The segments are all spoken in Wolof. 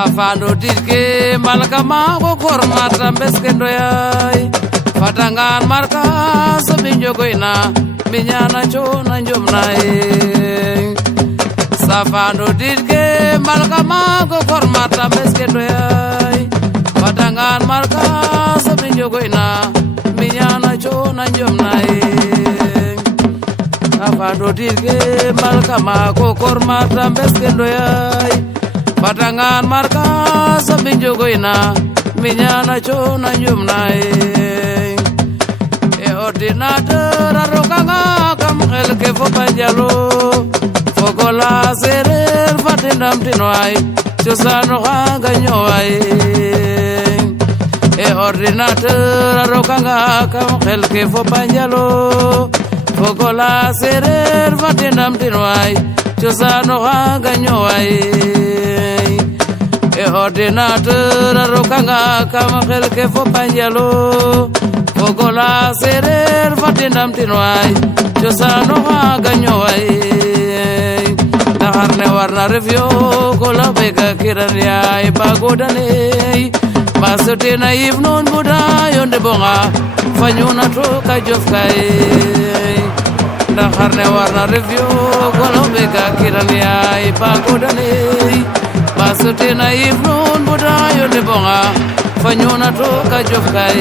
Safando dirke malka mago kormata beskendo yai fatangan marka sobinjo goina minyana chona njomna Safando dirke malka mago kormata beskendo yai fatangan marka sobinjo goina minyana chona njomna Safando dirke malka mago kormata beskendo yai Patangan marka sabinjo goina minyana chona njumna e ordinateur arokanga kam khel ke fo panjalo fogola serer fatendam tinwai chosano khanga nyowai e ordinateur arokanga kam khel ke fo panjalo fogola serer fatendam tinwai chosano khanga nyowai e ordinateur arokanga kama khel ke fo panjalo fogola serer fatindam tinwai chosano ganyoai nahar ne warna revio kola bega kirania e pagodane masote na ibnon buda yonde bonga fanyuna to ka jofkai nahar ne warna revio kola bega kirania e pagodane Masote na ifnun buda yonde bonga fanyona to ka jofkai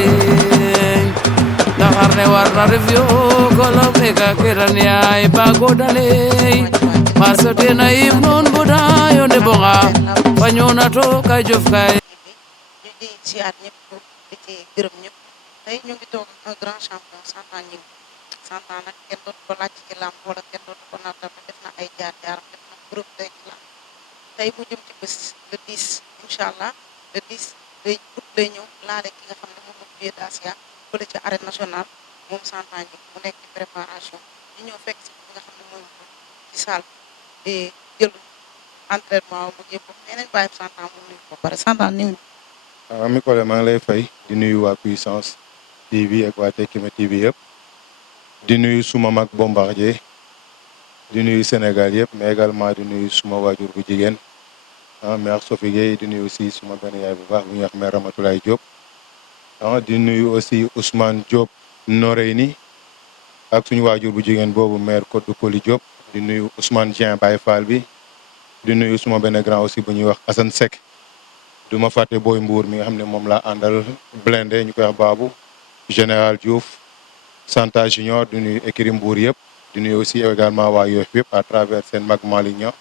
Naharne warna review kolo mega kirania ipagodale Masote na ifnun buda yonde bonga fanyona to ka jofkai di ziar ñëpp di gërëm ñëpp tey ñu ngi toog un grand champion Santa Gningue Santa nag kenn dootu ko laaj ci làmb wala kenn dootu ko nattam def na ay jaar-jaaram def na groupe tey ci làmb tey mu jëm ci bés le 10 incha allah le 10 lay ñëw laale ki nga xam ne moom mooy Vieux Dacia fële ci arène nationale moom Santa Gningue mu nekk ci préparation ñu ñëw fekk si ki nga xam ne mooy ci salle di jël entraînement mu jéem mais nañ bàyyi Santa mu nuyu ko pare Santa nuyu. waaw Ami Collé maa ngi lay fay di nuyu waa Puissance TV ak waa Tekima TV yëpp di nuyu suma mag Bombardier di nuyu Sénégal yëpp mais également di nuyu suma waajur bu jigéen mère Sophie Gueye di nuyu aussi suma benn yaay bu baax bu ñuy wax mère Ramatoulaye Diop di nuyu aussi Ousmane Diop Noreyni ak suñu waajur bu jigéen boobu mère Kodou Koli Diop di nuyu Ousmane Dieng Baye Fall bi di nuyu suma benn grand aussi bu ñuy wax Assane Seck du ma fàtte Boy Mbour mi nga xam ne moom laa àndal blindé ñu koy wax Babou Général Diouf Santa Junior di nuyu écurie Mbour yëpp di nuyu aussi également waa Yoff yëpp à travers seen mag Malick Niang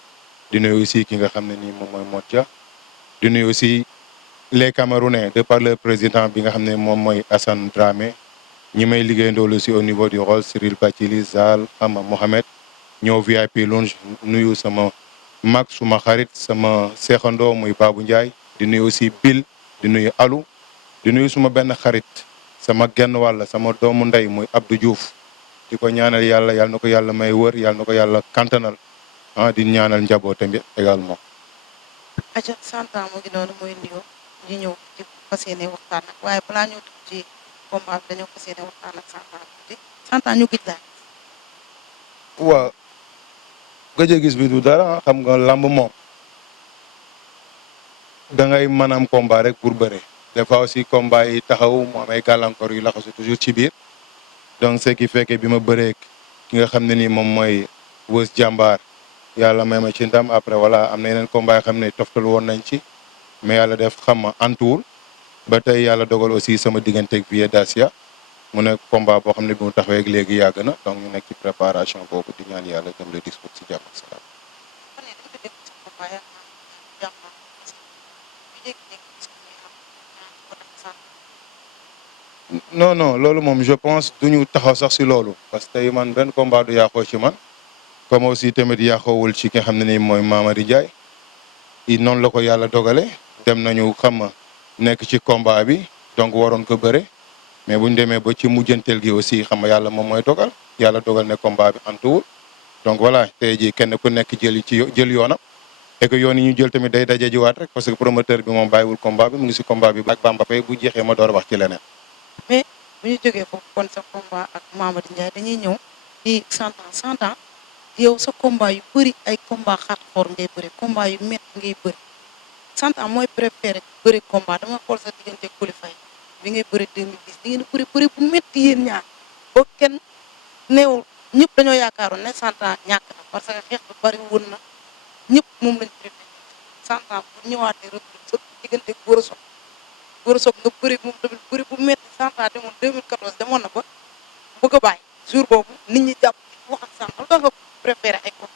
di nuyu aussi ki nga xam ne nii moom mooy Modja di nuyu aussi les Camerounais de par le président bi nga xam ne moom mooy Assane Dramé ñi may liggéeyandool aussi au niveau du rôle Cyril Bathily Zal Ama Mohamed ñëw VIP Lounge nuyu sama mag suma xarit sama seexandoo muy Babou Ndiaye di nuyu aussi Bill di nuyu Alou di nuyu suma benn xarit sama genn wàll sama doomu ndey muy Abdou Diouf di ko ñaanal yàlla yàlla na ko yàlla may wër yàlla na ko yàlla kantanal di ñaanal njabootam bi également. aja Santa mu ngi noonu mooy nuyoo ñu ñëw ci fas yéene waxtaan ak waaye balaa ñëw dugg ci combat bi dañoo fas yéene waxtaan ak Santa tuuti Santa ñu gis daal. waaw gëj a gis bi du dara xam nga lamb moom da ngay mën am combat rek pour bëre des fois aussi combat yi taxaw mu am ay gàllankoor yu laxasu toujours ci biir donc ce qui fait que bi ma bëree ki nga xam ne nii moom mooy Wës Jàmbaar yàlla may ma ci ndam après voilà am na yeneen combat yoo xam ne toftal woon nañ ci mais yàlla def xam ma antuwul ba tey yàlla dogal aussi sama digganteeg Vieux Dacia mu nekk combat boo xam ne bi mu taxawee léegi yàgg na donc ñu nekk ci préparation boobu di ñaan yàlla dem le dispo ci jàmm ak salaam. non non loolu moom je pense duñu taxaw sax si loolu parce que tey man benn combat du yàqoo ci man comme aussi tamit yàqoowul ci ki nga xam ne nii mooy Mamady Ndiaye noonu la ko yàlla dogale dem nañu xam nekk ci combat bi donc waroon ko bëre mais bu ñu demee ba ci mujjanteel gi aussi xam nga yàlla moom mooy dogal yàlla dogal ne combat bi antuwul donc voilà tey jii kenn ku nekk jël yoonam et que yoon yi ñu jël tamit day daje jiwaat rek parce que promoteur bi moom bàyyiwul combat bi mu ngi si combat bi ak Bamba Faye bu jeexee ma door a wax ci leneen. mais bu ñu jógee foofu kon sa combat ak Mamady Ndiaye dañuy ñëw ci Santa yow sa combat yu bëri ay combat xaat xoor ngay bëri combat yu métti ngay bëri Santa mooy préféré bëri combat dama xool sa diggante Coly Faye bi ngay bëri 2010 di ngeen bëri bu métti yéen ñaar ba kenn néew ñëpp dañoo yaakaaroon ne Santa ñàkk na parce que xeex bi bëri woon na ñëpp moom lañ préféré Santa bu ñëwaatee retour sa diggante Gora Sock nga bëri moom tamit bëri bu métti Santa demoon 2014 demoon na ba bëgg a bàyyi jour boobu nit ñi jàpp wax ak Santa lu tax nga préféré ay ko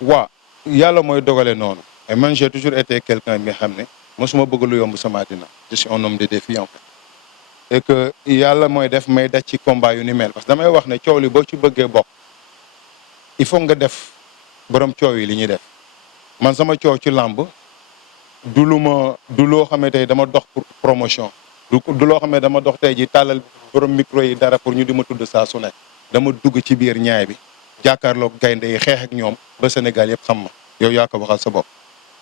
waa yàlla mooy dogale noonu et man j'ai toujours été quelqu'un bi nga xam ne mosuma bëgg lu yomb sama àddina je suis un homme de défi en fait et que yàlla mooy def may daj ci combat yu ni mel parce que damay wax ne coow li boo ci bëggee bokk il faut nga def borom coow yi li ñuy def man sama coow ci làmb du loo xam ne tey dama dox pour promotion du loo xam ne dama dox tey ji tàllal borom micro yi dara pour ñu di ma tudd saa su nekk dama dugg ci biir ñaay bi jàkkaarloog gaynde yi xeex ak ñoom ba Sénégal yëpp xam ma yow yaa ko waxal sa bopp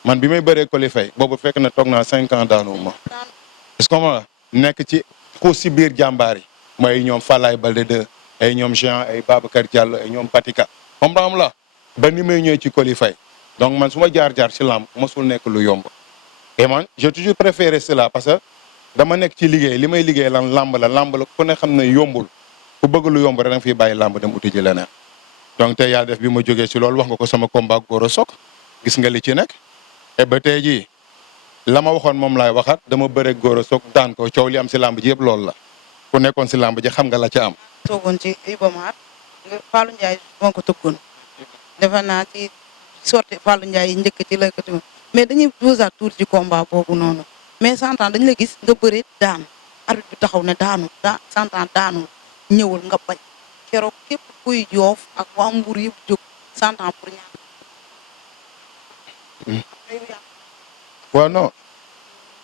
man bi may bëree Coly Faye boobu fekk na toog naa 5 ans daanu ma est-ce que ma nekk ci xuus si biir jàmbaar yi mooy ay ñoom Falaye Balde 2 ay ñoom Jean ay Babacar Diallo ay ñoom Batika comprendre la ba ni may ñëwee ci Coly Faye donc man su ma jaar-jaar ci làmb mosul nekk lu yomb et man j'ai toujours préféré cela parce que dama nekk ci liggéey li may liggéey lan làmb la ku ne xam ne yombul ku bëgg lu yomb rek da nga fiy bàyyi làmb dem uti ji leneen donc tey yàlla def bi ma jógee ci loolu wax nga ko sama combat Gora Sock gis nga li ci nekk et ba tey jii la ma waxoon moom laay waxaat dama bëre Gora Sock daan ko coow li am si làmb ji yëpp loolu la ku nekkoon si làmb ji xam nga la ca am. toogoon ci Ibamar nga Fallou Ndiaye moo ko tëggoon defe naa ci sorti Fallou Ndiaye yi njëkk ci la ko mais dañuy poser tour ci combat boobu noonu mais Santa dañu la gis nga bëre daan arbitre bi taxaw ne Santa daanu ñëwul nga bañ keroog képp kuy Joof ak waa Mbour yëpp jóg Santa pour ñaan. waaw non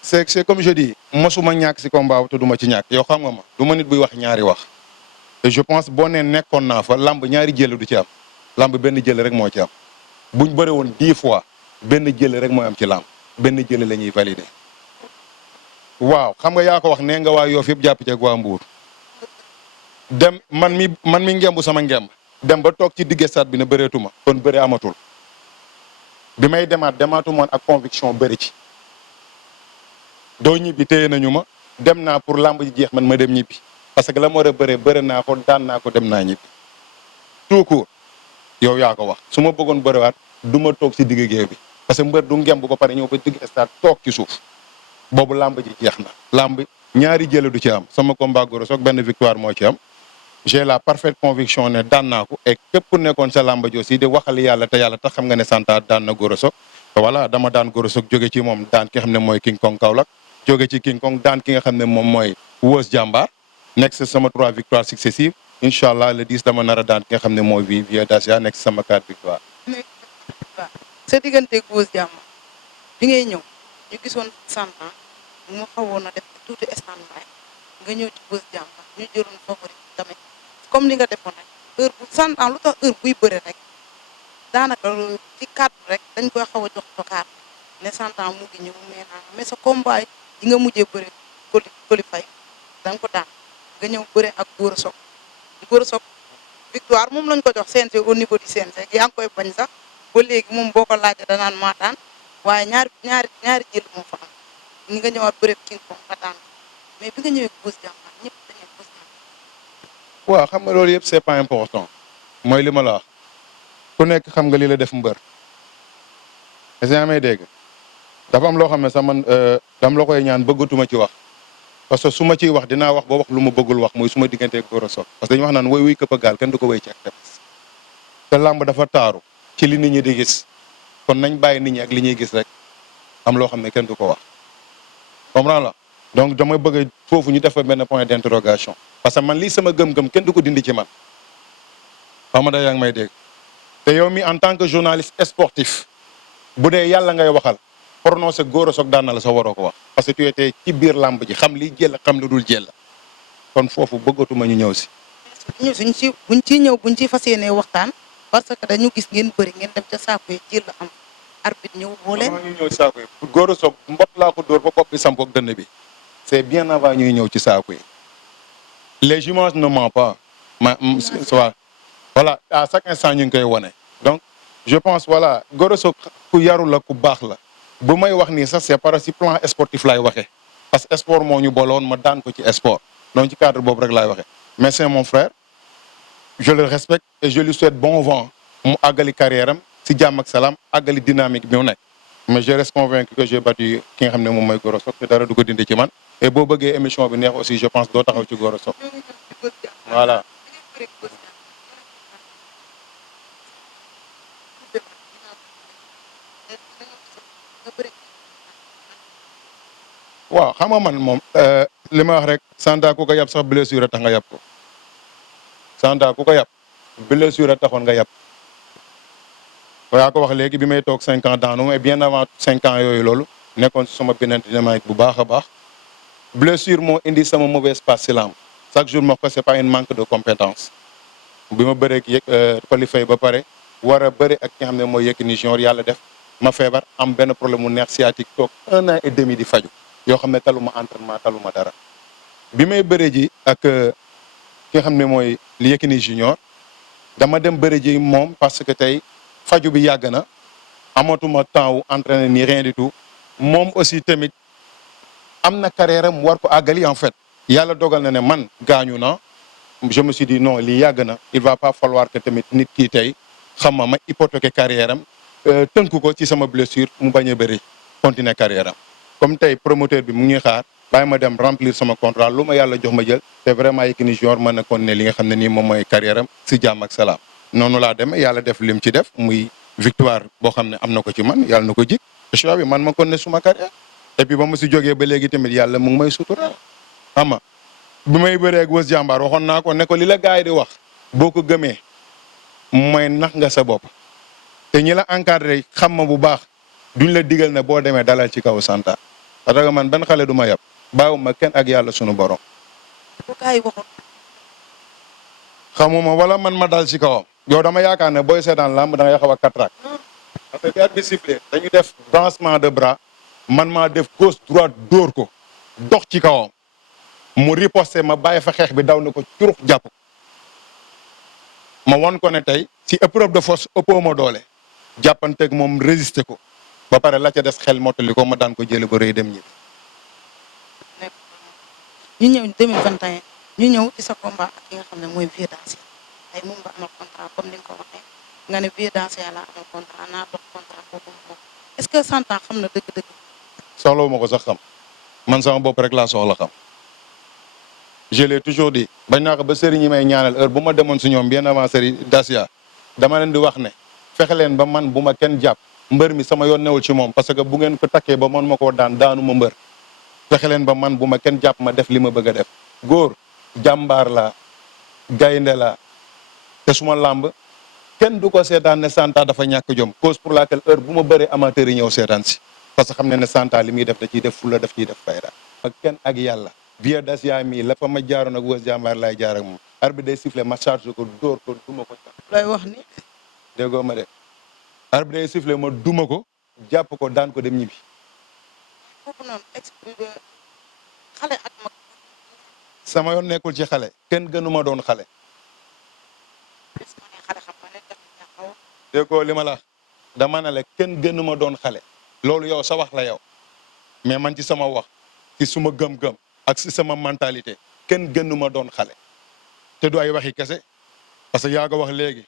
c'est comme je dis mosuma ñàkk si combat te duma ci ñàkk yow xam nga ma du ma nit buy wax ñaari wax te je pense boo nee nekkoon naa fa lamb ñaari jël du ci am lamb benn jël rek moo ci am buñ bëre woon 10 fois benn jël rek mooy am ci lamb benn jël la ñuy valider waaw xam nga yaa ko wax nee nga waa Yoff yëpp jàpp ci ak waa Mbour dem man mi ngembu sama ngemb dem ba toog ci digge stade bi ne bëreetuma kon bëre amatul bi may demaatumoon ak conviction bëri ci doo ñibbi téye nañu ma dem naa pour lamb ji jeex man ma dem ñibbi parce que la ma war a bëre naa ko daan naa ko dem naa ñibbi tout court yow yaa ko wax su ma bëggoon bëriwaat du ma toog ci digg géew bi parce que mbër du ngemb ba pare ñëw ba digg stade toog ci suuf boobu lamb ji jeex na lamb ñaari jële du ci am sama combat Gora Sock benn victoire moo ci am j'ai la parfaite conviction ne daan naa ko et képp ku nekkoon sa lamba ji aussi di waxal yàlla te yàlla tax xam nga ne Santa daan na Gora Sock te voilà dama daan Gora Sock jóge ci moom daan ki nga xam ne mooy King Kong Kaolack jóge ci King Kong daan ki nga xam ne moom mooy Wos Jàmbaar nekk si sama 3 victoires successives incha allah le 10 dama nar a daan ki nga xam ne mooy Vieux Dacia nekk si sama 4 victoires. waaw sa diggante Wos Jàmbaar bi ngay ñëw ñu gisoon Santa mu xawoon a def tuuti stand-by nga ñëw ci Wos Jàmbaar ñu jëloon favori tamit comme li nga defoon rek heure bu Santa lu tax heure buy bëre rek daanaka ci cadre rek dañ koy xaw a jox tokaar ne Santa mu ngi ñëw mais sa combat yi nga mujjee bëre Coly Faye da nga ko daan nga ñëw bëre ak Gora Sock victoire moom lañ ko jox CNG au niveau du CNG yaa ngi koy bañ sax ba léegi moom boo ko laajee danaan maa daan waaye ñaari jël moo fa am ni nga ñëwaat bëre King Kong nga daan mais bi nga ñëwee Wos Jàmbaar ñëpp dañuy Wos Jàmbaar. waaw xam nga loolu yëpp c'est pas important mooy li ma la wax ku nekk xam nga li la def mbër est-ce que yaa may dégg dafa am loo xam ne sax man dama la koy ñaan bëggatuma ci wax parce que su ma ciy wax dinaa wax ba wax lu ma bëggul wax mooy su ma diggante ak Gora Sock parce que dañu wax naan woy wuy këpp a gaal kenn du ko wéy ci ak tefes te làmb dafa taaru ci li nit ñi di gis kon nañ bàyyi nit ñi ak li ñuy gis rek am loo xam ne kenn du ko wax comprends la donc dama bëgg foofu ñu def fa benn point d'interrogation parce que man lii sama gëm-gëm kenn du ko dindi ci man xam nga da yaa ngi may dégg te yow mi en tant que journaliste sportif bu dee yàlla ngay waxal prononcé Gora Sock daan na la sa waroo ko wax parce que tu étais ci biir làmb ji xam liy jël xam lu dul jël kon foofu bëggatuma ñu ñëw si. ñu buñ ciy ñëw buñ ciy fas yéenee waxtaan parce que dañu gis ngeen bëri ngeen dem ca saako yi jël am arbitre ñëw boo leen. avant ñuy ñëw ci saako yi Gora Sock mbot laa ko dóor ba bopp bi samp ak dënn bi c'est bien avant ñuy ñëw ci saako yi les images ne mentent pas voilà à chaque instant ñu ngi koy wone donc je pense voilà Gora Sock ku yaru la ku baax la bu may wax nii sax c'est par si plan sportif laay waxee parce que sport moo ñu booloon ma daan ko ci sport donc ci cadre boobu rek laay waxee mais c'est mon frère je le respecte et je lui souhaite bon vent mu àggali carrière am si jàmm ak salaam àggali dynamique bi mu nekk mais je reste convaincu que j'ai battu ki nga xam ne moom mooy Gora Sock te dara du ko dindi ci man et boo bëggee émission bi neex aussi je pense doo taxaw ci Gora Sock voilà. waaw xam nga man moom li ma wax rek Santa ku ko yab sax blessure a tax nga yab ko Santa ku ko yab blessure a taxoon nga yab yaa ko wax léegi bi may toog 5 ans daanu mais bien avant 5 ans yooyu loolu nekkoon si sama beneen dynamique bu baax a baax blessure moo indi sama mauvaise passe si lamb chaque jour ma ko c'est pas un manque de compétence bi ma bëree ak qualifié ba pare war a bëri ak ki nga xam ne mooy Yékini Junior yàlla def ma feebar am benn problème mu neex sciatique toog 1 an et demi di faju yoo xam ne taluma entraînement taluma dara bi may bëre ji ak ki nga xam ne mooy Yékini Junior dama dem bëre ji moom parce que tey faju bi yàgg na amatuma temps wu entraîner ni rien du tout moom aussi tamit am na carrière am war ko àggali en fait yàlla dogal na ne man gaañu na je me suis dit non lii yàgg na il va pas falloir que tamit nit kii tey xam ma hypothéquer carrière am tënk ko ci sama blessure mu bañ a bëri continuer carrière am comme tey promoteur bi mu ngi xaar bàyyi ma dem remplir sama contrat lu ma yàlla jox ma jël te vraiment Yékini Junior mën na continuer li nga xam ne nii moom mooy carrière am si jàmm ak salaam noonu laa demee yàlla def lim ci def muy victoire boo xam ne am na ko ci man yàlla na ko jik choix bi man ma continuer suma carrière et puis ba ma si jógee ba léegi tamit yàlla mu ngi may sutura xam nga bi may bëree ak Weuz Diambar waxoon naa ko ne ko li la gars yi di wax boo ko gëmee mooy nax nga sa bopp te ñi la encadré xam ma bu baax duñ la digal ne boo demee dalal ci kaw Santa parce que man benn xale du ma yab baawu ma kenn ak yàlla sunu borom. bu gars yi waxoon. xamuma wala man ma dal ci kawam yow dama yaakaar ne booy seetaan lamb da ngay xaw a catraque parce que arbitre bi sifflé dañu def balancement de bras man maa def gauche droite dóor ko dox ci kawam mu riposté ma bàyyi fa xeex bi daw na ko curux jàpp ma won ko ne tey ci épreuve de force ëppoo ma doole jàppanteeg moom résister ko ba pare la ca des xel mottali ko ma daan ko jële ba rëy dem ñi ñu ñëw 2021 ñu ñëw ci sa combat ak ki nga xam ne mooy Vieux Dansé ay moom nga amal contrat comme ni nga ko waxee nga ne Vieux Dansé laa amal contrat naa dox contrat boobu moom est-ce que Santa xam na dëgg-dëgg. soxlawu ma ko sax xam man sama bopp rek laa soxla xam je l'ai toujours dit bañ naa ko ba sëriñ yi may ñaanal heure bu ma demoon si ñoom bien avant sëriñ Dacia dama leen di wax ne fexe leen ba man bu ma kenn jàpp mbër mi sama yoon newul ci moom parce que bu ngeen ko takkee ba man ma koo daanu ma mbër fexe leen ba man bu ma kenn jàpp ma def li ma bëgg a def góor jàmbaar la gaynde la te suma làmb kenn du ko seetaan ne Santa dafa ñàkk jom cause pour laquelle heure bu ma bëree amateur yi ñëw seetaan si parce que xam ne ne Santa li muy def da ciy def fulla daf ciy def fayda ak kenn ak yàlla Vieux Dacia mii la fa ma jaaroon ak Weuz Diambar laay jaar ak moom arbitre day sifflé ma charge ko dóor ko duma ko looy wax ni. déggoo ma de arbitre day sifflé ma duma ko jàpp ko daan ko dem ñibbi foofu noonu xale ak mag. sama yoon nekkul ci xale kenn gënuma doon xale xale xam nga ne def na déggoo li ma la dama ne la kenn gënuma doon xale loolu yow sa wax la yow mais man ci sama wax ci suma gëm-gëm ak si sama mentalité kenn gënuma doon xale te du ay waxi kese parce que yaa ko wax léegi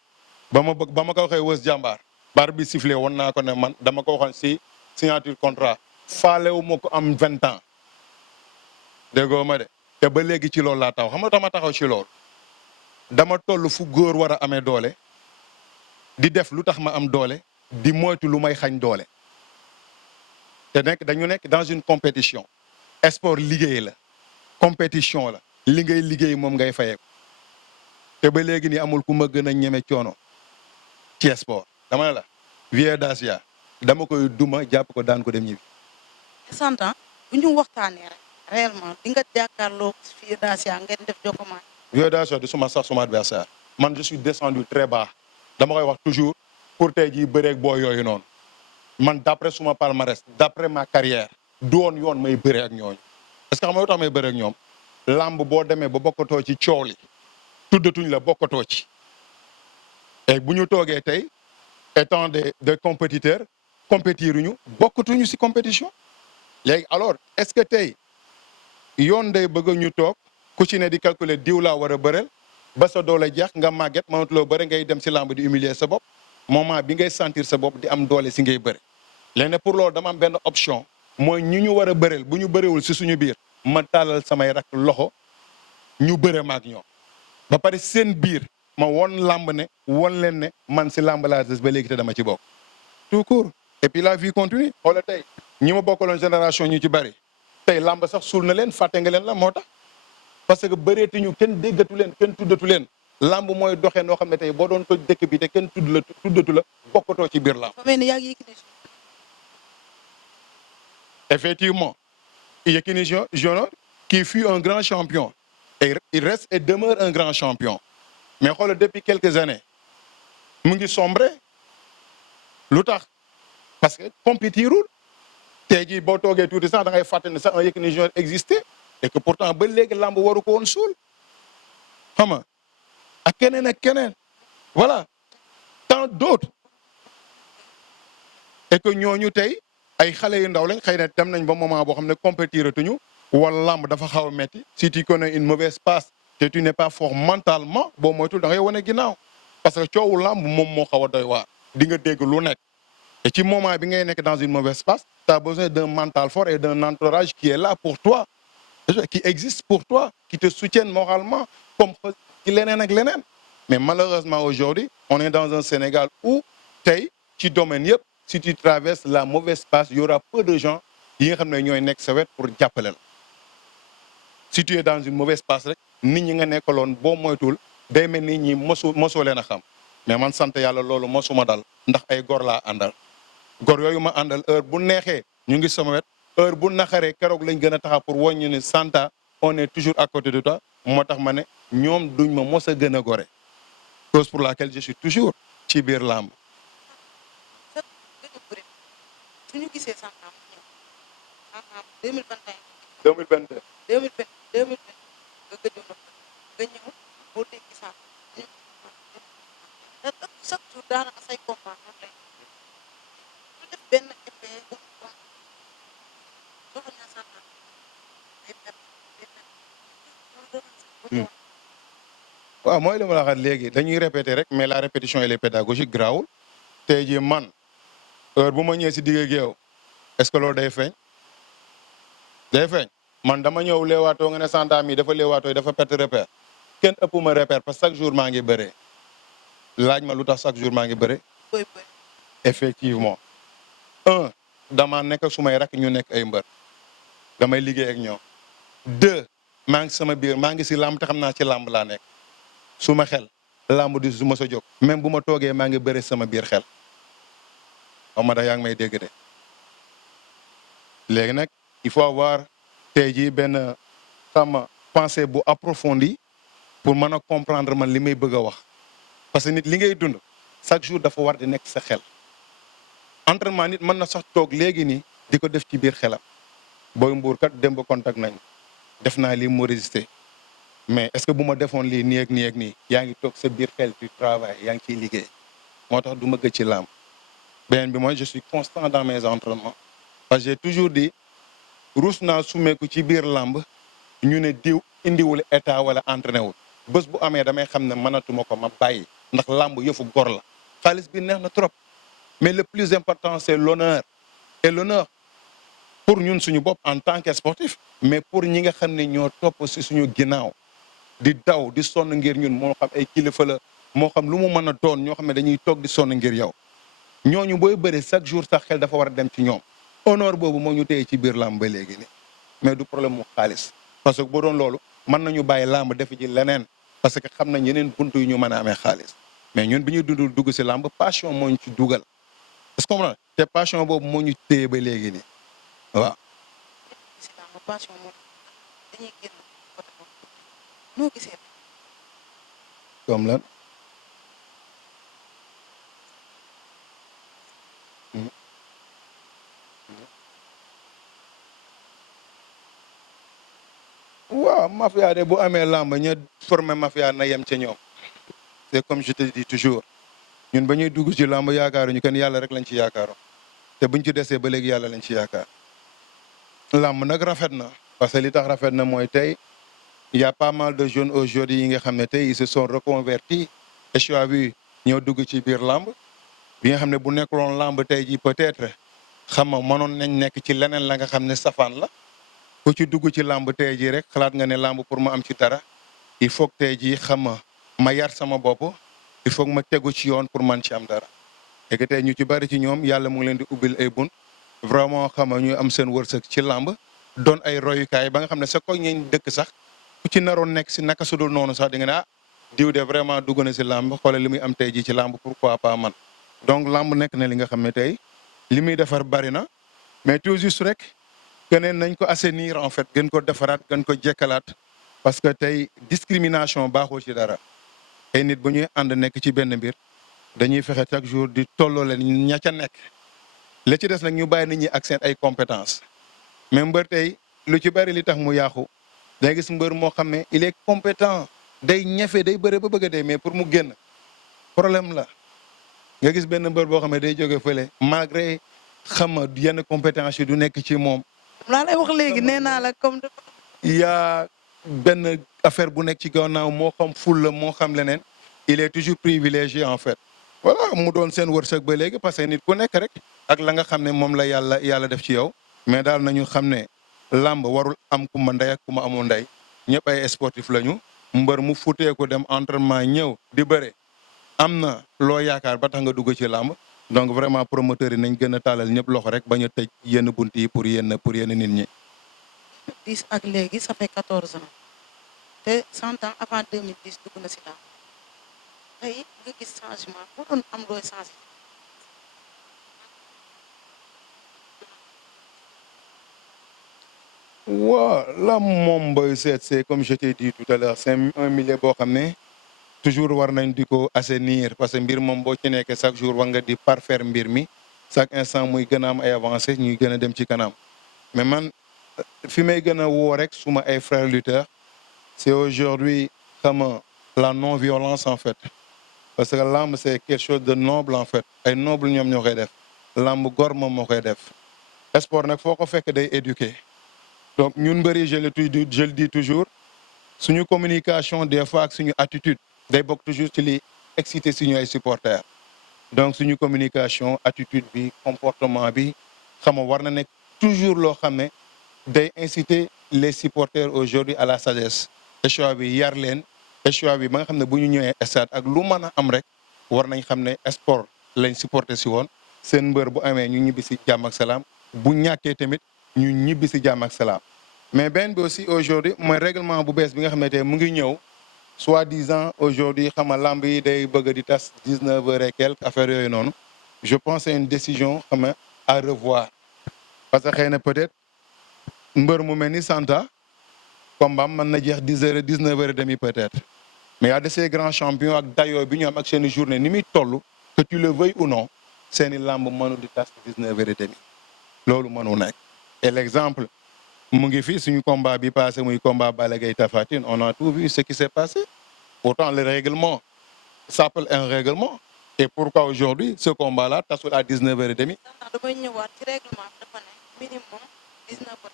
ba ma ko waxee Weuz Diambar bar bi sifflé woon naa ko ne man dama ko waxoon si signature contrat faalewu ma ko am 20 ans déggoo ma de te ba léegi ci loolu laa taxaw xam nga dama taxaw ci loolu dama toll fu góor war a amee doole di def lu tax ma am doole di moytu lu may xañ doole te dañu nekk dans une compétition sport liggéey la compétition la li ngay liggéey moom ngay fayeeku te ba léegi nii amul ku ma gën a ñeme coono ci sport dama ne la Vieux Dacia dama koy duma jàpp ko daan ko dem ñibbi. Santa bu ñu waxtaanee rek réellement di nga jàkkaarloo Vieux Dacia ngeen def jokkoo. Vieux Dacia du suma adversaire man je suis descendu très bas dama koy wax toujours pour tey jii bëreeg boo yooyu noonu man d'après suma palmarès d'après ma carrière du woon yoon may bëree ak ñooñu est-ce que xam nga lu tax may bëree ak ñoom lamb boo demee ba bokkatoo ci coow li tuddatuñ la bokkatoo ci et bu ñu toogee tey étant des compétiteurs compétiruñu bokkatuñu ci compétition léegi alors est-ce que tey yoon day bëgg ñu toog ku ci ne di calculer diw laa war a bëreel ba sa doole jeex nga màgget mënatuloo bëre ngay dem ci làmb di humilier sa bopp moment bi ngay sentir sa bopp di am doole ci ngay bëre léegi nag pour loolu dama am benn option mooy ñi ñu war a bëreel bu ñu bëreewul ci suñu biir ma tàllal samay rak loxo ñu bëre maak ñoom ba pare seen biir ma won làmb ne won leen ne man ci làmb laa des ba léegi te dama ci bokk tout court et puis la vie continue xoola tey ñi ma bokkaloon génération ñu ci bëri tey làmb sax suul na leen fàtte nga leen la moo tax parce que bëreetuñu kenn déggatu leen kenn tuddatu leen làmb mooy doxee noo xam ne tey boo doon toj dëkk bi te kenn tuddatu la bokkatoo ci biir làmb. Effectivement Yékini Junior qui fut un grand champion et il reste et demeure un grand champion mais xoolal depuis quelques années mu ngi sombré lu tax parce que compétirul tey jii boo toogee tuuti sax da ngay fàtte ne sax un Yékini Junior existait et que pourtant ba léegi làmb waru ko woon suul xam nga ak keneen voilà tant d'autres et que ñooñu tey ay xale yu ndaw lañ xëy na dem nañ ba moment boo xam ne compétiratuñu wala làmb dafa xaw a metti si tu connais une mauvaise passe te tu n'es pas fort mentalement boo moytul da ngay wane ginnaaw parce que coowu làmb moom moo xaw a doy waar di nga dégg lu nekk et ci moment bi ngay nekk dans une mauvaise passe tu as besoin d'un mental fort et d'un entourage qui est là pour toi qui existe pour toi qui te soutiennent moralement comme ci leneen ak leneen mais malheureusement aujourd'hui on est dans un Sénégal où tey ci domaine yëpp si tu traverses la mauvaise passe il y aura peu de gens yi nga xam ne ñooy nekk sa wet pour jàppale la si tu es dans une mauvaise passe rek nit ñi nga nekkaloon boo moytul day mel ni ñi mosoo leen a xam mais man sant yàlla loolu mosuma dal ndax ay gor laa àndal gor yooyu ma àndal heure bu neexee ñu ngi sama wet heure bu naxaree keroog lañ gën a taxaw pour wàññi ni Santa on est toujours à côté de toi moo tax ma ne ñoom duñ ma mos a gën a gore cause pour laquelle je suis toujours ci biir làmb. suñu gisee Santa ñëw 2022 2020 nga gëjoon nga ñëw boo dégg Santa ñu chaque jour daanaka say combat noonu lay ñu def benn effet bu bon soxal na Santa ay perte waaw mooy li ma la waxaat léegi dañuy répéter rek mais la répétition elle est pédagogique grawul tey jii man heure bu ma ñëwee si digg géew est-ce que loolu day feeñ man dama ñëw leewaatoo nga ne Santa mi dafa leewaatoo dafa perte repère kenn ëpp ma repère parce que chaque jour maa ngi bëree laaj ma lu tax chaque jour maa ngi bëree effectivement dama nekk ak su may rakk ñu nekk ay mbër damay liggéey ak ñoom 2 maa ngi sama biir maa ngi si làmb te xam naa ci làmb laa nekk su ma xel làmb di su ma sa jóg même bu ma toogee maa ngi bëre sama biir xel xaw ma da yaa ngi may dégg de léegi nag il faut avoir tey jii benn sama pensée bu approfondie pour mën a comprendre man li may bëgg a wax parce que nit li ngay dund chaque jour dafa war di nekk sa xel entraînement nit mën na sax toog léegi nii di ko def ci biir xelam booy mbuur kat dem ba contact nañ def naa lii mu résister mais est-ce que bu ma defoon lii nii ak nii ak nii yaa ngi toog sa biir xel du travail yaa ngi ciy liggéey moo tax du ma gëj ci làmb beneen bi mooy je suis constant dans mes entraînements parce que j'ai toujours dit ruus naa sumeeku ci biir làmb ñu ne diw indiwul état wala entraîné wul bés bu amee damay xam ne mënatuma ko ma bàyyi ndax làmb yëfu gor la xaalis bi neex na trop mais le plus important c'est l'honneur et l'honneur pour ñun suñu bopp en tant que sportif mais pour ñi nga xam ne ñoo topp si suñu ginnaaw di daw di sonn ngir ñun moo xam ay kilifa la moo xam lu mu mën a doon ñoo xam ne dañuy toog di sonn ngir yow ñooñu booy bëri chaque jour sax xel dafa war a dem ci ñoom honneur boobu moo ñu téye ci biir làmb ba léegi ni mais du problème mu xaalis parce que boo doon loolu mën nañu bàyyi làmb def ji leneen parce que xam nañ yeneen buntu yu ñu mën a amee xaalis mais ñun bi ñuy dugg si làmb passion moo ñu ci dugal est-ce que comprendre te passion boobu moo ñu téye ba léegi nii waaw. passion moom dañuy génn côté boobu noo gisee. comme lan. waaw mafia de bu amee làmb ña formé mafia na yem ca ñoom c'est comme je te dis toujours ñun ba ñuy dugg ci làmb yaakaaruñu kenn yàlla rek lañ ci yaakaaroon te buñ ci desee ba léegi yàlla lañ ci yaakaar. làmb nag rafet na parce que li tax rafet na mooy tey y a pas mal de jeunes aujourd'hui yi nga xam ne tey ils se sont reconvertis et choix bi ñoo dugg ci biir làmb bi nga xam ne bu nekkuloon làmb tey ji peut-être xam nga mënoon nañ nekk ci leneen la nga xam ne safaan la ku ci dugg ci làmb tey ji rek xalaat nga ne làmb pour ma am ci dara il faut que tey ji xam nga ma yar sama bopp il faut que ma tegu ci yoon pour man ci am dara et que tey ñu ci bari ci ñoom yàlla mu ngi leen di ubbil ay bunt vraiment xam nga ñuy am seen wërsëg ci làmb doon ay royukaay ba nga xam ne sa ko ñeñ dëkk sax ku ci naroon nekk si naka sudul noonu sax di nga ne ah diw de vraiment dugg na si làmb xoolal li muy am tey ji ci làmb pourquoi pas man donc làmb nekk na li nga xam ne tey li muy defar bari na mais tout juste rek keneen nañ ko assainir en fait gën ko defaraat gën ko jekkalaat parce que tey discrimination baaxul ci dara ay nit bu ñuy ànd nekk ci benn mbir dañuy fexe chaque jour di tolloo leen ña ca nekk la ci des nag ñu bàyyi nit ñi ak seen ay compétences mais mbër tey lu ci bari li tax mu yàqu day gis mbër moo xam ne il est compétent day ñafe day bëre ba bëgg a dee mais pour mu génn problème la nga gis benn mbër boo xam ne day jóge fële malgré xam nga yenn compétence yi du nekk ci moom. laa lay wax léegi nee naa la comme. yaa benn affaire bu nekk ci gannaaw moo xam ful la moo xam leneen il est toujours privilégié en fait. voilà mu doon seen wërsëg ba léegi parce que nit ku nekk rek ak la nga xam ne moom la yàlla def ci yow mais daal nañu xam ne làmb warul am ku ma ndey ak ku ma amul ndey ñëpp ay sportif lañu mbër mu futeeku dem entraînement ñëw di bëre am na loo yaakaar ba tax nga dugg ci làmb donc vraiment promoteurs yi nañ gën a tàllal ñëpp loxo rek bañ a tëj yenn bunt yi pour yenn nit ñi. 10 ak léegi ça fait 14 ans te 100 ans avant 2010 dugg na si làmb tey nga gis changement bu doon am looy changé. waaw làmb moom booy seet c'est comme je t'ai dit tout à l'heure c'est un milieu boo xam ne toujours war nañ di ko assainir parce que mbir moom boo ci nekkee chaque jour war nga di parfaire mbir mi chaque instant muy gën a am ay avancées ñuy gën a dem ci kanam mais man fi may gën a woo rek suma ay frères lutteurs c'est aujourd'hui comme la non-violence en fait parce que làmb c'est quelque chose de noble en fait ay noble ñoom ñoo koy def làmb gor moom moo koy def sport nag foo ko fekk day éduquer donc ñun bëri je le dis toujours suñu communication des fois ak suñu attitude day bokk toujours ci li exciter suñu ay supporters donc suñu communication attitude bi comportement bi xam nga war na nekk toujours loo xam ne day inciter les supporters aujourd'hui à la sagesse choix bi yar leen choix bi ba nga xam ne bu ñu ñëwee stade ak lu mën a am rek war nañ xam ne sport lañ supporter si woon seen mbër bu amee ñu ñibbi si jàmm ak salaam bu ñàkkee tamit ñu ñibbi si jàmm ak salaam mais benn bi aussi aujourd'hui mooy règlement bu bees bi nga xam ne tey mu ngi ñëw soi-disant aujourd'hui xam nga lamb yi day bëgg di tas 19 heures et quelques affaires yooyu noonu je pense c'est une décision xam nga à revoir parce que xëy na peut-être mbër mu mel ni Santa combat mën na jeex 10 heures 19 heures et demi peut-être mais y a de ces grands champions ak dayoo bi ñu am ak seeni journée ni muy toll que tu le veuilles ou non seeni lamb mënu di tas 19 heures et demi loolu mënu nekk et l'exemple mu ngi fi suñu combat bi passé muy combat Balla Gaye Tapha Tine on a tout vu ce qui s'est passé pourtant le règlement s'appelle un règlement et pourquoi aujourd'hui ce combat là tasul à 19 heures et demi. damay ñëwaat ci règlement bi dafa ne minimum 19 heures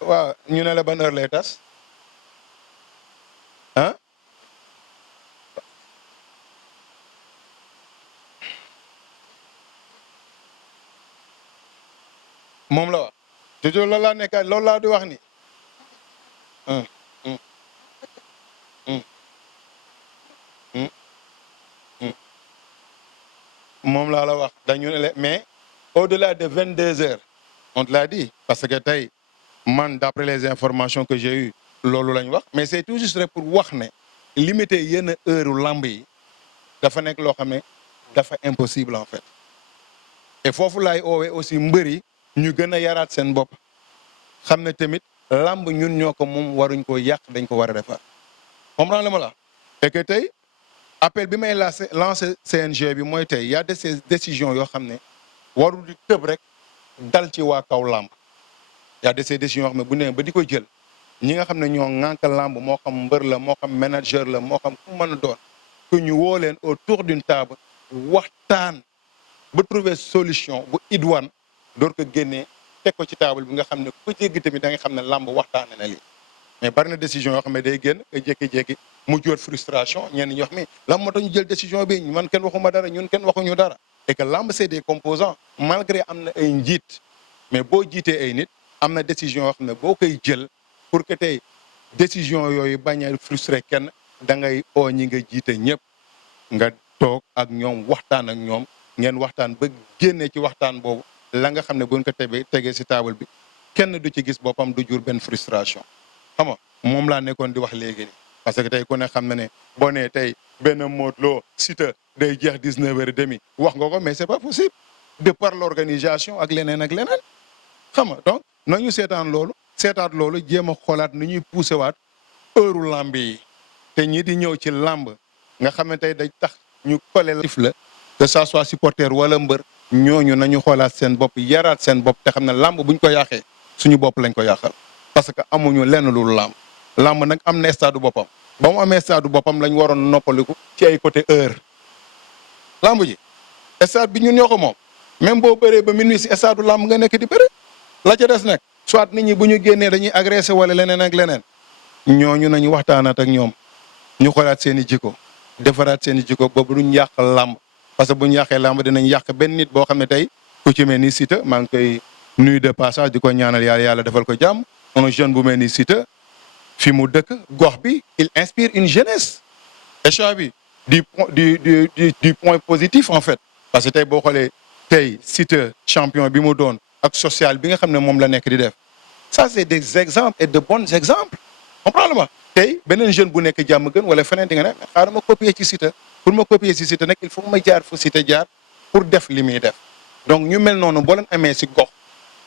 30. waaw ñu ne la ban heure lay tas ah. moom la wax te loolu laa nekkaat loolu laa di wax ni moom laa la wax dañu ne la mais au-delà de 22 heures on te l'a dit parce que tey man d'après les informations que j'ai eues loolu lañ wax mais c'est tout juste rek pour wax ne limiter yenn heure lamb yi dafa nekk loo xam ne dafa impossible en fait et foofu laay oowee aussi mbër yi ñu gën a yaraat seen bopp xam ne tamit lamb ñun ñoo ko moom waruñ ko yàq dañ ko war a defar comprendre la ma la et que tey appel bi may lancé CNG bi mooy tey y a de ces décisions yoo xam ne warul di tëb rek dal ci waa kaw lamb y a de ces décisions yoo xam ne bu nee ba di ko jël ñi nga xam ne ñoo ŋànk lamb moo xam mbër la moo xam manager la moo xam ku mën a doon que ñu woo leen autour d'une table waxtaan ba trouver solution bu idoine door ko génnee teg ko ci table bi nga xam ne ku jéggi tamit da nga xam ne làmb waxtaane na lii mais bari na décision yoo xam ne day génn nga jékki-jékki mu jot frustration ñenn ñi wax mi lan moo tax ñu jël décision bi man kenn waxuma dara ñun kenn waxuñu dara et que làmb c'est des composants malgré am na ay njiit mais boo jiitee ay nit am na décision yoo xam ne boo koy jël pour que tey décision yooyu bañ a frustré kenn da ngay oo ñi nga jiite ñëpp nga toog ak ñoom waxtaan ak ñoom ngeen waxtaan ba génnee ci waxtaan boobu la nga xam ne buñ ko tegee si table bi kenn du ci gis boppam du jur benn frustration xam nga moom laa nekkoon di wax léegi nii parce que tey ku ne xam na ne boo nee tey benn Modou Lo Siteu day jeex 19h30 wax nga ko mais c'est pas possible de par l'organisation ak leneen xam nga donc nañu seetaat loolu jéem a xoolaat nu ñuy poussé waat heure lamb yi te ñi di ñëw ci lamb nga xam ne tey day tax ñu collé la que ça soit supporter wala mbër ñooñu nañu xoolaat seen bopp yaraat seen bopp te xam ne lamb buñ ko yàqee suñu bopp lañ ko yàqal parce que amuñu lenn lu lamb nag am na stade boppam ba mu amee stade boppam lañ waroon noppaliku ci ay côté heure lamb ji stade bi ñun ñoo ko moom même boo bëree ba minuit si stade lamb nga nekk di bëre la ca des nag soit nit ñi bu ñu génnee dañuy agressé wala leneen ak leneen ñooñu nañu waxtaanaat ak ñoom ñu xoolaat seen i jikko defaraat seen i jikko boobu duñ yàq làmb parce que bu ñu yàqee làmb dinañ yàq benn nit boo xam ne tey ku ci mel ni Siteu maa ngi koy nuyu de passage di ko ñaanal yàlla defal ko jàmm un jeune bu mel ni Siteu fi mu dëkk gox bi il inspire une jeunesse échange bi du point positif en fait parce que tey boo xoolee tey Siteu champion bi mu doon ak social bi nga xam ne moom la nekk di def ça c'est des exemples et de bons exemples comprendre ma tey beneen jeune bu nekk jàmm gën wala feneen di nga ne xaaral ma copier ci Siteu pour ma copier ci Siteu nag il faut ma jaar fu Siteu jaar pour def li muy def donc ñu mel noonu boo leen amee si gox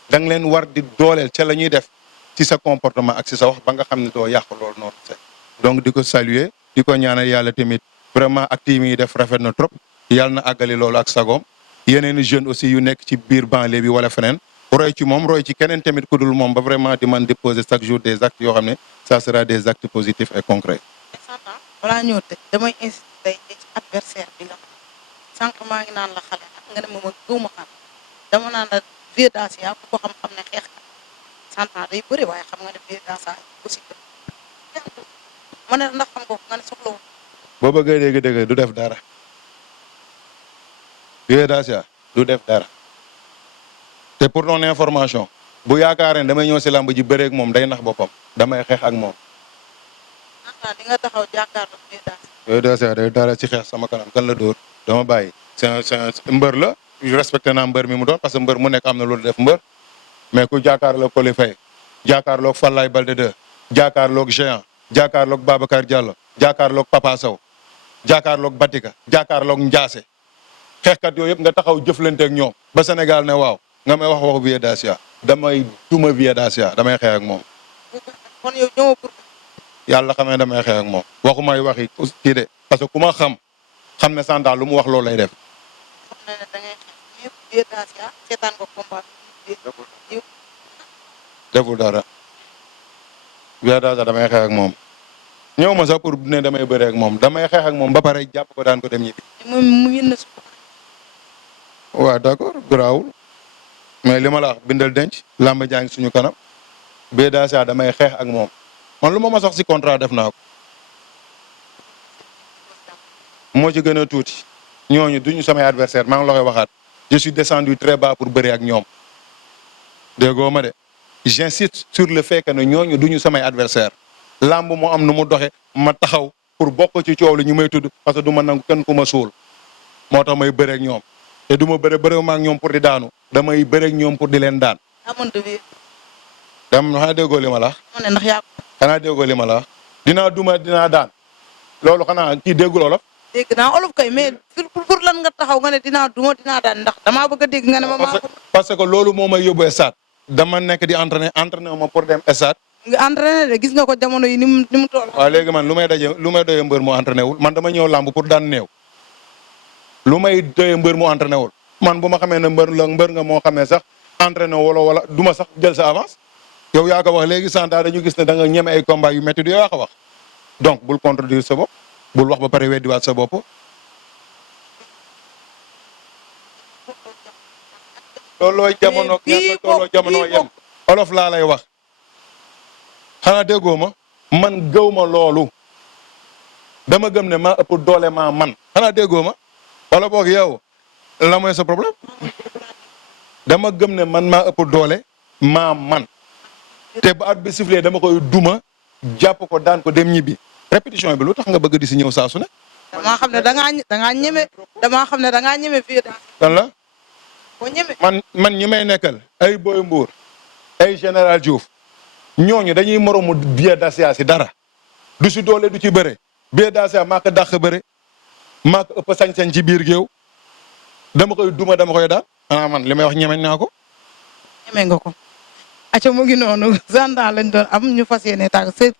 da nga leen war di dooleel ca la ñuy def ci sa comportement ak ci sa wax ba nga xam ne doo yàq loolu noonu c'est donc di ko saluer di ko ñaanal yàlla tamit vraiment acte yi muy def rafet na trop yàlla na àggali loolu ak sagoom yeneen i jeunes aussi yu nekk ci biir banlieue bi wala feneen roy ci moom roy ci keneen tamit ku dul moom ba vraiment di man déposer chaque jour des actes yoo xam ne ça sera des actes positifs et concrets. balaa ñëw tëj damay insister ci adversaire bi nga xam sànq maa ngi naan la xale nga ne ma gëwuma xam dama naan la Vieux Dacia ku ko xam-xam ne xeex santan day bëri waaye xam nga ne Vieux Dacia aussi ma ne ndax xam nga nga ne soxla wu. boo bëggee dégg-dégg du def dara Vieux Dacia du def dara te pour ton information bu yaakaaree damay ñëw si làmb ji bëreeg moom day nax boppam damay xeex ak moom. di nga taxaw jàkkaarloo Vieux Dacia day dara ci xeex sama kanam kan la dóor dama bàyyi c'est mbër la respecté naa mbër mi mu doon parce que mbër mu nekk am na loolu def mbër mais ku jàkkaarloog Coly Faye jàkkaarloog Falaye Baldé 2 jàkkaarloog Géant jàkkaarloog Babacar Diallo jàkkaarloog Papa Sow jàkkaarloog Batika jàkkaarloog Ndiassé xeexkat yooyu yëpp nga taxaw jëflanteeg ñoom ba Sénégal ne waaw nga may wax waxu Vieux Dacia damay duma Vieux Dacia damay xeex ak moom. kon yow ñëw pour. yàlla xamee damay xeex ak moom waxumay waxi kii de parce que ku ma xam ne Santa lu mu wax loolu lay def. xam na ne da ngay xeex ñëpp Vieux Dacia seetaan ko combat bi. deful dara Vieux Dacia damay xeex ak moom ñëw ma sax pour ne damay bëree ak moom damay xeex ak moom ba pare jàpp ko daan ko dem ñibbi. mu yënn su. waaw d'accord garaawul mais li ma la wax bindal denc làmb jaa ngi suñu kanam Vieux Dacia damay xeex ak moom man lu ma sax si contrat def naa ko moo ci gën a tuuti ñooñu duñu samay adversaire maa ngi la koy waxaat je suis descendu très bas pour bëri ak ñoom déggoo ma de j'insiste sur le fait que ne ñooñu duñu samay adversaire làmb moo am nu mu doxe ma taxaw pour bokk ci coow li ñu may tudd parce que du ma nangu kenn ku ma suul moo tax may bëri ak ñoom te du ma bëre ma ak ñoom pour di daanu damay bëre ak ñoom pour di leen daan. xanaa déggoo li ma la wax. xanaa déggoo li ma la wax. dinaa duma dinaa daan loolu xanaa kii déggul olof. dégg naa olof kay mais pour lan nga taxaw nga ne dinaa duma dinaa daan ndax damaa bëgg a dégg nga ne ma. parce que loolu moo may yóbbu stade. dama nekk di entraîner ma pour dem stade. nga entraîner de gis nga ko jamono yi ni mu toll. waaw léegi man lu may doyee mbër mu entraîner wul man dama ñëw làmb pour daan néew. lu may doyee mbër mu entraîné wul man bu ma xamee ne mbër nga moo xamee sax entraîné wala du ma sax jël sa avance yow yaa ko wax léegi Santa dañu gis ne da nga ñeme ay combat yu métti yow yaa ko wax donc bul contredire sa bopp bul wax ba pare weddiwaat sa bopp. tolloo jamono ñàkk tolloo jamono yem olof laa lay wax xanaa déggoo ma man gëw ma loolu dama gëm ne maa ëpp doole maa man xanaa déggoo ma wala boog yow la mooy sa problème dama gëm ne man maa ëpp doole maa man te bu at bi sifflé dama koy duma jàpp ko daan ko dem ñibbi répétition bi lu tax nga bëgg di si ñëw saa su ne. damaa xam ne dangaa ñeme damaa xam ne dangaa ñeme fii daal. kan la boo ñeme. man ñi may nekkal ay Boy Mbour ay général Diouf ñooñu dañuy moromu Vieux Dacia si dara du si doole du ci bëre Vieux Dacia maa ko dàq bëre maa ko ëpp sañ-sañ ci biir géew dama koy duma dama koy daal xanaa man li may wax ñemeñ naa ko. ñeme nga ko. acca mu ngi noonu Zanda lañ doon am ñu fas yéene tàgg seen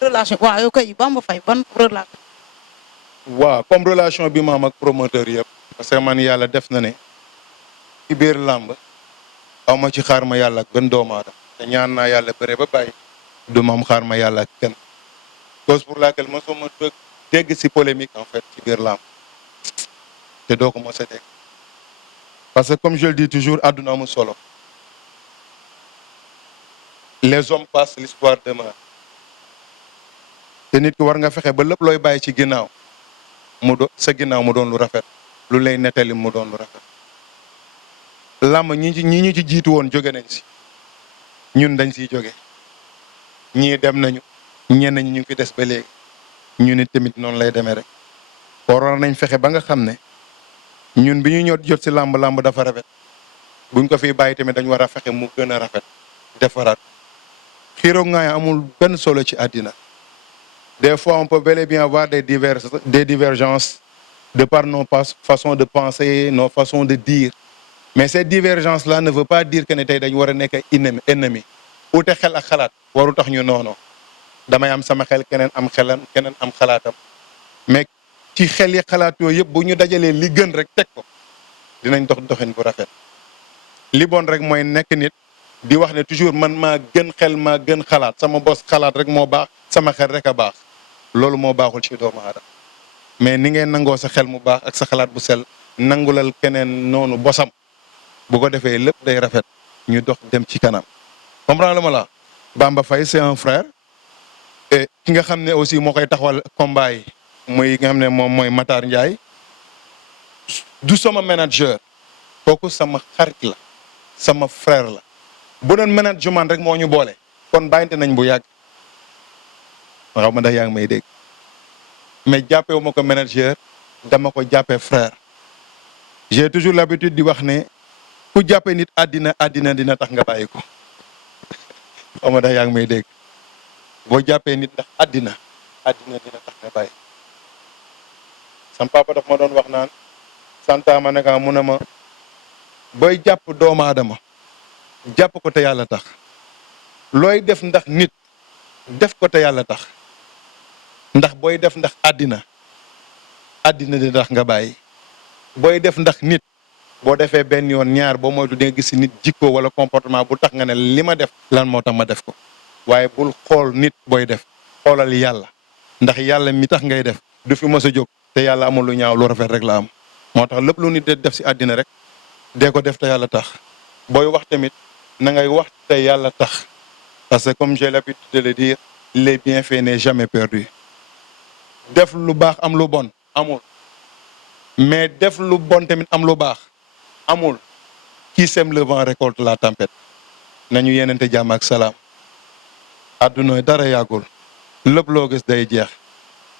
relation waaw yow kay Bamba Faye ban relation. waaw comme relation bi ma am ak promoteur yëpp parce que man yàlla def na ne ci biir làmb aw ma ci xaar ma yàlla ak benn doomu aadama te ñaan naa yàlla bëre ba bàyyi du ma am xaar ma yàlla ak kenn cause pour laquelle mosuma dégg si polémique en fait ci biir làmb te doo ko mos a dégg parce que comme je le dis toujours àdduna amul solo les hommes passent l'histoire demeure te nit ki war nga fexe ba lépp looy bàyyi ci ginnaaw sa ginnaaw mu doon lu rafet lu lay nettali mu doon lu rafet làmb ñi ñu ci jiitu woon jóge nañ si ñun dañ siy jóge ñii dem nañu ñenn ñi ñu ngi fi des ba léegi ñu nit tamit noonu lay demee rek waroon nañ fexe ba nga xam ne ñun bi ñu jot si làmb dafa rafet buñ ko fiy bàyyi tamit dañ war a fexe mu gën a rafet defaraat xiiroo ngaay amul benn solo ci àddina des fois on peut bel et bien avoir des divergences de par nos façons de penser nos façons de dire mais ces divergences là ne veut pas dire que ne tey dañ war a nekk ennemi ute xel ak xalaat waru tax ñu noonu damay am sama xel keneen am xelam keneen am xalaatam mais ci xel yi xalaat yooyu yëpp bu ñu dajalee li gën rek teg ko dinañ doxin bu rafet li bon rek mooy nekk nit di wax ne toujours man maa gën xel maa gën xalaat sama bos xalaat rek moo baax sama xel rek a baax loolu moo baaxul ci doomu aadama mais ni ngeen nangoo sa xel mu baax ak sa xalaat bu sell nangulal keneen noonu bosam bu ko defee lépp day rafet ñu dox dem ci kanam comprendre ma la Bamba Faye c'est un frère et ki nga xam ne aussi moo koy taxawal combat yi muy nga xam ne moom mooy Matar Ndiaye du sama manager kooku sama xarit la sama frère la bu doon management rek moo ñu boole kon bàyyinte nañ bu yàgg xaw ma ndax yaa ngi may dégg mais jàppee wu ma ko manager dama ko jàppee frère j'ai toujours l'habitude di wax ne ku jàppee nit àddina dina tax nga bàyyi ko xaw ma ndax yaa ngi may dégg boo jàppee nit ndax àddina dina tax nga bàyyi sam papa daf ma doon wax naan santa ma ne mu ne ma booy jàpp doomu aadama jàpp ko te yàlla tax looy def ndax nit def ko te yàlla tax ndax booy def ndax àddina di tax nga bàyyi booy def ndax nit boo defee benn yoon ñaar boo moytu di nga gis nit jikko wala comportement bu tax nga ne li ma def lan moo tax ma def ko waaye bul xool nit booy def xoolal yàlla ndax yàlla mi tax ngay def du fi mës a jóg te yàlla amul lu ñaaw lu rafet rek la am moo tax lépp lu nit de def si àddina rek dee ko def te yàlla tax booy wax tamit na ngay wax te yàlla tax parce que comme j'ai l'habitude de le dire les bienfaits n'est jamais perdu def lu baax am lu bon amul mais def lu bon tamit am lu baax amul qui sème le vent récolte la tempête nañu yenente jàmm ak salaam àdduna dara yàggul lépp loo gis day jeex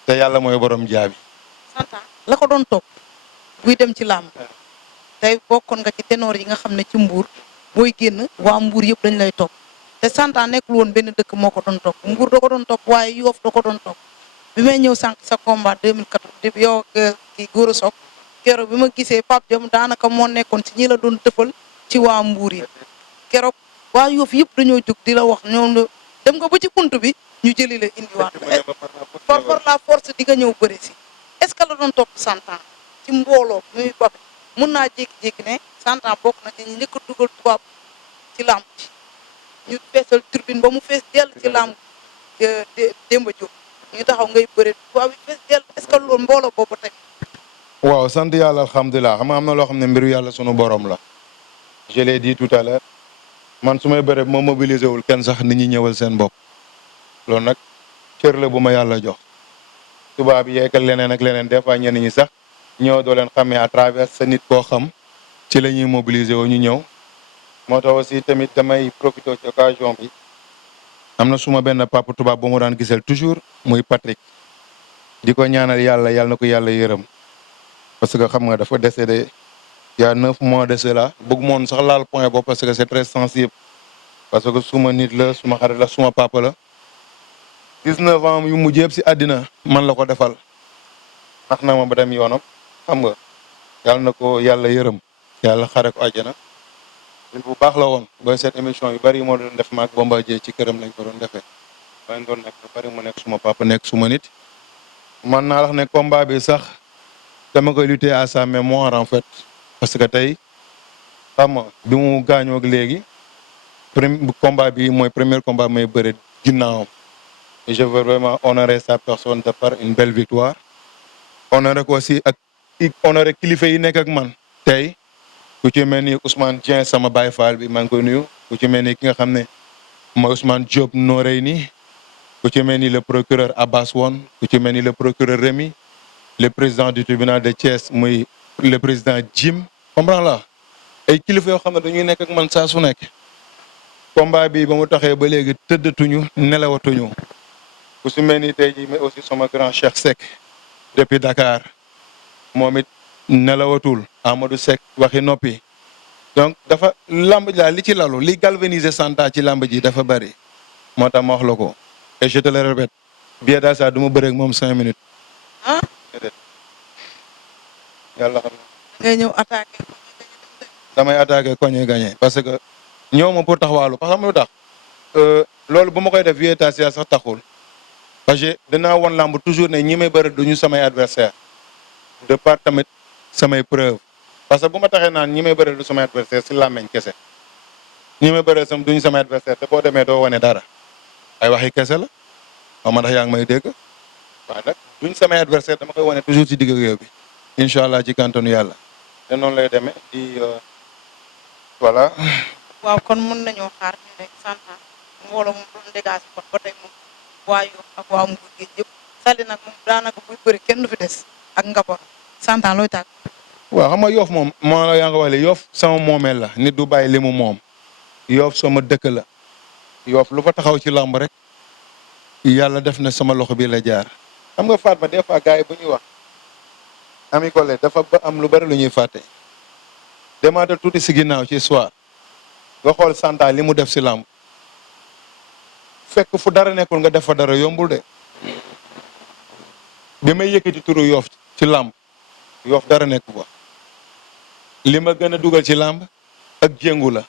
te yàlla mooy borom jaabi santa la ko doon topp buy dem ci làmb tey bokkoon nga ci ténor yi nga xam ne ci mbuur booy génn waa mbuur yëpp dañ lay topp te santa nekkul woon benn dëkk moo ko doon topp mbuur da ko doon topp waaye yoof da ko doon topp bi may ñëw sànq sa combat 2014 yow ki Gora Sock keroog bi ma gisee Pape Diom daanaka moo nekkoon ci ñi la doon tëfal ci waa mbuur yi keroog waa yoof yëpp dañoo jóg di la wax ñoom dem nga ba ci bunt bi ñu jëli la indiwaat for la force di nga ñëw bëre si est-ce que la doon topp santa ci mbooloo muy bopp mun naa jékki-jékki ne santa bokk na ci ñi njëkk a dugal tubaab ci làmb ci ñu feesal turbine ba mu fees dell ci làmb Demba Diop ñu taxaw ngay bëre tubaab bi fees dell est-ce que loolu mbooloo boobu tey waaw sant yàlla alhamdulilah xam nga am na loo xam ne mbiru yàlla sunu borom la. je l'ai dit tout à l'heure man su may bëre moo mobilisé wul kenn sax nit ñi ñëwal seen bopp loolu nag cër la bu ma yàlla jox. tubaab yi yeekal leneen ak leneen des fois ñenn ñi sax ñëw doo leen xamee à travers sa nit koo xam ci la ñuy mobiliser wu ñu ñëw. moo tax aussi tamit damay profité ci occasion bi am na suma benn papa tubaab bu mu daan gisal toujours muy Patrick di ko ñaanal yàlla na ko yàlla yërëm parce que xam nga dafa décédé il y a 9 mois de cela bëgg moon sax laal point boobu parce que c'est très sensible parce que suma nit la suma xarit la suma papa la 19 ans yu mujj yëpp si àddina man la ko defal tax na ma ba dem yoonam xam nga yàlla na ko yàlla yërëm yàlla xare ko àjjana nit bu baax la woon booy seet émission yu bari moo doon def maag Bombardier ci këram lañ ko doon defee bañ doon nekk lu bari mu nekk suma papa nekk suma nit man naa wax ne combat bi sax dama koy lutter à sa mémoire en fait parce que tey xam nga bi mu gaañoo ak léegi combat bi mooy premier combat may bëre ginnaawam et je veux vraiment honorer sa personne de par une belle victoire honorer ko aussi ak honorer kilifa yi nekk ak man tey ku ci mel ni Ousmane Dieng sama Baye Fall bi maa ngi koy nuyu ku ci mel ni ki nga xam ne mooy Ousmane Diop Noreyni ku ci mel ni le procureur Abbas Won ku ci mel ni le procureur Rémi le président du tribunal de Thiès muy le président Jim comprends la ay kilifa yoo xam ne dañuy nekk ak man saa su nekk combat bi ba mu taxee ba léegi tëddatuñu nelawatuñu ku si mel ni tey jii mais aussi sama grand Cheikh Seck depuis Dakar moom it nelawatul Amadou Seck waxi noppi donc dafa lamb ji daal li ci lalu li galvaniser Santa ci lamb ji dafa bari moo tax ma wax la ko et je te le répète Vieux Dacia du ma bëre ak moom 5 minutes. ah. yàlla xam na. ngay ñëw attaqué. damay attaqué koñe gagné parce que ñëw ma pour taxawaalu parce que lu tax loolu bu ma koy def Vieux Dacia sax taxul parce que dinaa won lamb toujours ne ñi may bëri duñu samay adversaire de part tamit samay preuve parce que bu ma taxee naan ñi may bëri du samay adversaire si làmmeñ kese ñi may bëri sam duñu samay adversaire te boo demee doo wane dara ay waxi kese la xaw ma ndax yaa ngi may dégg waaye nag duñ samay adversaire dama koy wane toujours ci digg réew bi incha allah ci kantanu yàlla te noonu lay demee di voilà. waaw kon mën nañoo xaar ñu ne Santa mbooloo moom doon dégagé kon ba tey moom waa Yoff ak waa Mbour géej yëpp Saly nag moom daanaka buy bëri kenn du fi des ak Ngabor Santa looy tàgg. waaw xam nga Yoff moom moo la yaa nga wax Yoff sama moomeel la nit du bàyyi li mu moom Yoff sama dëkk la Yoff lu fa taxaw ci làmb rek yàlla def na sama loxo bi la jaar. xam nga Fatma des fois gars yi bu ñuy wax Ami Collé dafa ba am lu bari lu ñuy fàtte demaatal tuuti si ginnaaw ci soir nga xool Santa li mu def si làmb fekk fu dara nekkul nga def fa dara yombul de bi may yëkkati turu Yoff ci làmb Yoff dara nekku fa li ma gën a dugal ci làmb ak jéngu la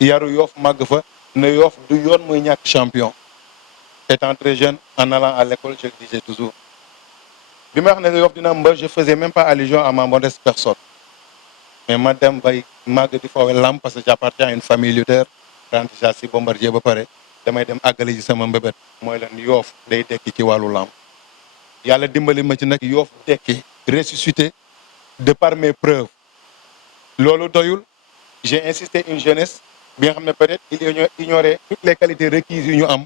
yaru Yoff màgg fa ne Yoff du yoon muy ñàkk champion étant très jeune en allant à l'école je le disais toujours bi ma wax ne Yoff dina mbër je faisais même pas allusion à ma modeste personne mais ma dem bay màgg di foowe làmb parce que j'appartiens à une famille lutteur ren déjà si Bombardier ba pare damay dem àggale ji sama mbébét mooy lan Yoff day dekki ci wàllu làmb yàlla dimbali ma ci nag Yoff dekki ressuscité de par mes preuves loolu doyul j'ai insisté une jeunesse bi nga xam ne peut-être il ignorait toutes les qualités requises yu ñu am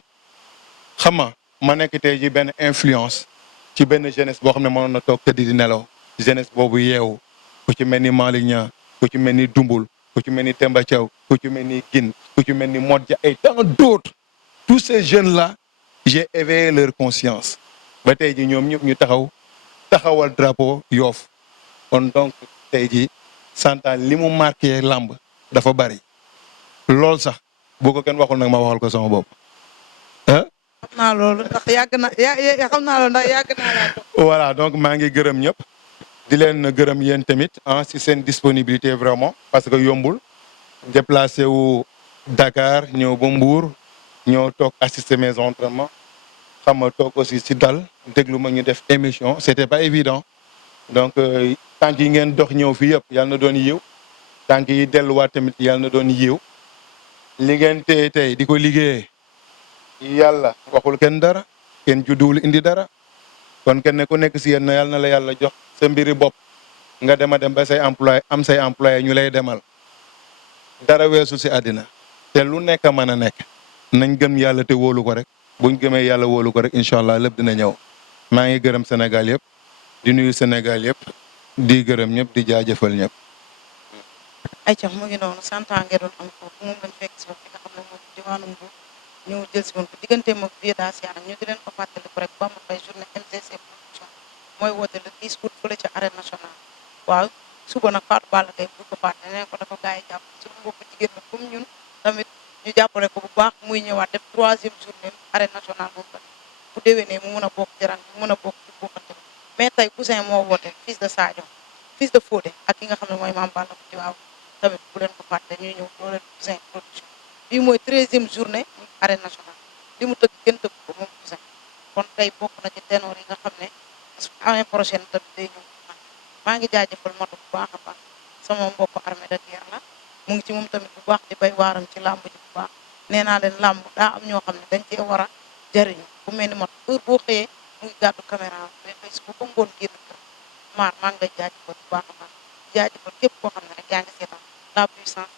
xam nga ma nekk tey ji benn influence ci benn jeunesse boo xam ne mënoon na toog tëdd di nelaw jeunesse boobu yeewu ku ci mel ni Malick Niang ku ci mel ni Dumbul ku ci mel ni Demba Thiaw ku ci mel ni Gine ku ci mel ni Modja et tant d'autres tous ces jeunes là j'ai éveillé leur conscience ba tey ji ñoom ñëpp ñu taxawal drapeau Yoff kon donc tey ji Santa li mu marqué làmb dafa bari lool sax boo ko kenn waxul nag ma waxal ko sama bopp ah. xam naa loolu ndax yàgg na xam naa loolu ndax yàgg naa laa toog. voilà donc maa ngi gërëm ñëpp di leen gërëm yéen tamit si seen disponibilité vraiment parce que yombul déplacé wu Dakar ñëw ba Mbour ñëw toog assister mes entraînements xam nga toog aussi si dal déglu ma ñu def émission c'était pas évident donc tànk yi ngeen dox ñëw fii yëpp yàlla na doon yiw tànk yi delluwaat tamit yàlla na doon yiw li ngeen téye tey di ko liggéeyee yàlla waxul kenn dara kenn judduwul indi dara kon kenn ku nekk si yéen na yàlla na la yàlla jox sa mbiri bopp nga dem a dem ba say employé am say employé ñu lay demal dara weesu si àddina te lu nekk mën a nekk nañ gëm yàlla te wóolu ko rek buñ gëmee yàlla wóolu ko rek incha allah lépp dina ñëw maa ngi gërëm Sénégal yëpp di nuyu Sénégal yëpp di gërëm ñëpp di jaajëfal ñëpp. ayca mu ngi noonu santaange doon am foofu moom lañ fekk si fi nga xam ne mooy diwaanu Mbour ñëw jël si woon ko diggante moom Vieux Dacia nag ñu di leen ko fàttali ko rek Bamba Faye journée MCC production mooy woote le 10 août fële ca arène nationale waaw suba nag Fatou Balla Gaye bu ko fàtte nee ko dafa gars yi jàpp suñu mbokku jigéen la comme ñun tamit ñu jàppale ko bu baax muy ñëwaat def 3e journée arène nationale moom tamit bu déwénee mu mën a bokk ci rang bi mu mën a bokk ci bokkante bi mais tey Cousin moo woote fils de Sadio fils de Fodé ak ki nga xam ne mooy Mame Balla ko ci waaw tamit bu leen ko fàtte ñuy ñëw dooleel Cousin production bii mooy 13e journée muy arène nationale li mu tëgg kenn tëgg ko moom Cousin kon tey bokk na ci ténor yi nga xam ne année prochaine tamit day ñëw maa ngi jaajëfal moto bu baax a baax sama mbokk armée de guerre la mu ngi ci moom tamit bu baax di bay waaram ci làmb ji bu baax nee naa leen làmb daa am ñoo xam ne dañ cee war a jariñu bu mel ni moto heure boo xëyee mu ngi gàddu caméra day xëy suba ba ngoon génn kër maa ngi lay jaajëfal bu baax a baax jaajëfal képp koo xam ne rek yaa ngi seetaan la puissance